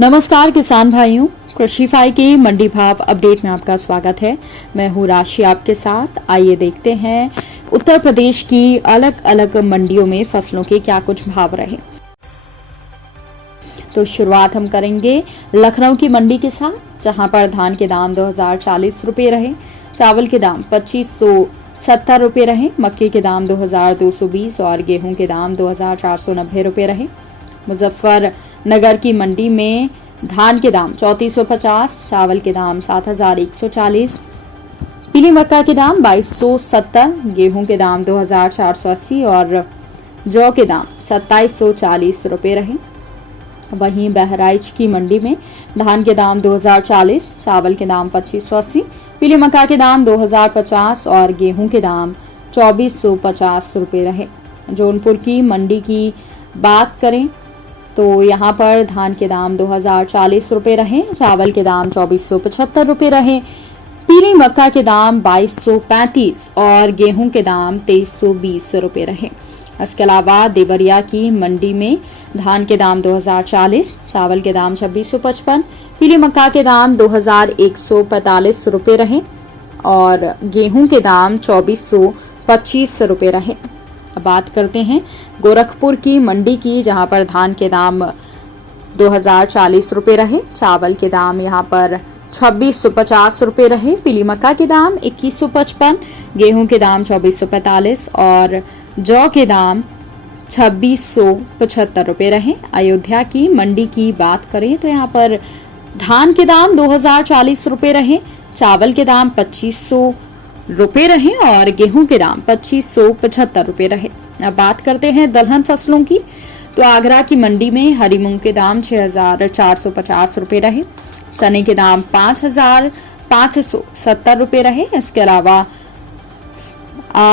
नमस्कार किसान भाइयों, कृषिफाई के मंडी भाव अपडेट में आपका स्वागत है। मैं हूँ राशि आपके साथ। आइए देखते हैं उत्तर प्रदेश की अलग अलग मंडियों में फसलों के क्या कुछ भाव रहे। तो शुरुआत हम करेंगे लखनऊ की मंडी के साथ, जहां पर धान के दाम 2040 रुपए रहे, चावल के दाम 2570 रुपए रहे, मक्के के दाम 2220 और गेहूं के दाम 2490 रुपए रहे। मुजफ्फरनगर की मंडी में धान के दाम 3450, चावल के दाम 7140, पीली मक्का के दाम 2270, गेहूं के दाम 2480 और जौ के दाम 2740 रुपए रहे। वहीं बहराइच की मंडी में धान के दाम 2040, चावल के दाम 2580, पीली मक्का के दाम 2050 और गेहूं के दाम 2450 रुपए रहे। जौनपुर की मंडी की बात करें तो यहाँ पर धान के दाम 2040 रुपए रहे, चावल के दाम 2475 रुपए रहे, पीली मक्का के दाम 2235 और गेहूं के दाम 2320 रुपए रहे। इसके अलावा देवरिया की मंडी में धान के दाम 2040, चावल के दाम 2655, पीली मक्का के दाम 2145 रुपए रहे और गेहूं के दाम 2425 रुपए रहे। अब बात करते हैं गोरखपुर की मंडी की, जहां पर धान के दाम 2040 रुपए रहे, चावल के दाम यहां पर 2650 रुपए रहे, पीली मक्का के दाम 2155, गेहूं के दाम 2445 और जौ के दाम 2675 रुपए रहे। अयोध्या की मंडी की बात करें तो यहाँ पर धान के दाम 2040 रुपए रहे, चावल के दाम 2500 रुपए रहे और गेहूं के दाम 2575 रुपए रहे। अब बात करते हैं दलहन फसलों की, तो आगरा की मंडी में हरी मूंग के दाम 6450 रुपए रहे, चने के दाम 5570 रुपए रहे। इसके अलावा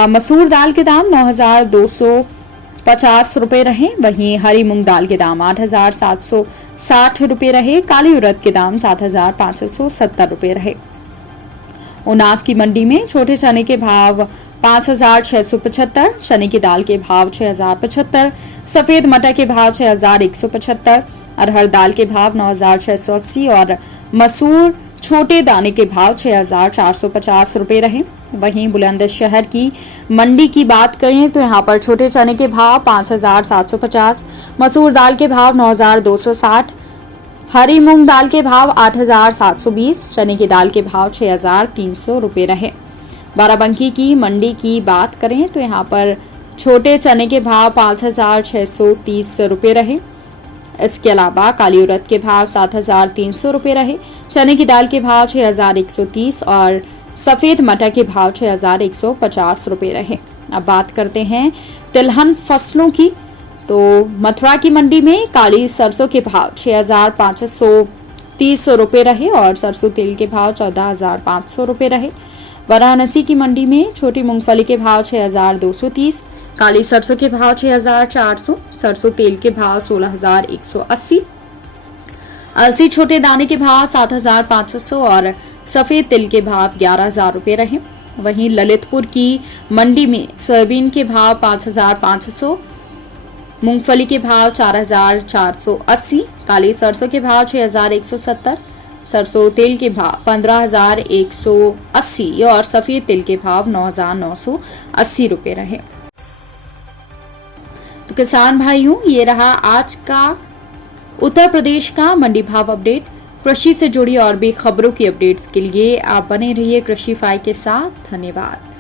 मसूर दाल के दाम 9250 रुपए रहे। वहीं हरी मूंग दाल के दाम 8760 रुपए रहे, काली उड़द के दाम 7570 रुपए रहे। उन्नाव की मंडी में छोटे चने के भाव 5675, चने की दाल के भाव 6075, सफेद मटर के भाव 6175, अरहर दाल के भाव 9680 और मसूर छोटे दाने के भाव 6450 रुपए रहे। वहीं बुलंदशहर की मंडी की बात करें तो यहाँ पर छोटे चने के भाव 5750, मसूर दाल के भाव 9260, हरी मूंग दाल के भाव 8720, चने की दाल के भाव 6300 रुपए रहे। बाराबंकी की मंडी की बात करें तो यहाँ पर छोटे चने के भाव 5630 रुपए रहे। इसके अलावा काली उड़द के भाव 7300 रुपए रहे, चने की दाल के भाव 6130 और सफेद मटर के भाव 6150 रुपए रहे। अब बात करते हैं तिलहन फसलों की, तो मथुरा की मंडी में काली सरसों के भाव 6530 रुपए रहे और सरसों तेल के भाव 14500 रुपए रहे। वाराणसी की मंडी में छोटी मूंगफली के भाव 6230, काली सरसों के भाव 6400, सरसों तेल के भाव 16180, अलसी छोटे दाने के भाव 7500 और सफेद तिल के भाव 11000 रुपए रहे। वहीं ललितपुर की मंडी में सोयाबीन के भाव 5500, मूंगफली के भाव 4480, काली सरसों के भाव 6170, सरसों तेल के भाव 15180 और सफेद तिल के भाव 9980 रुपए रहे। तो किसान भाइयों, ये रहा आज का उत्तर प्रदेश का मंडी भाव अपडेट। कृषि से जुड़ी और भी खबरों की अपडेट्स के लिए आप बने रहिए कृषिफाई के साथ। धन्यवाद।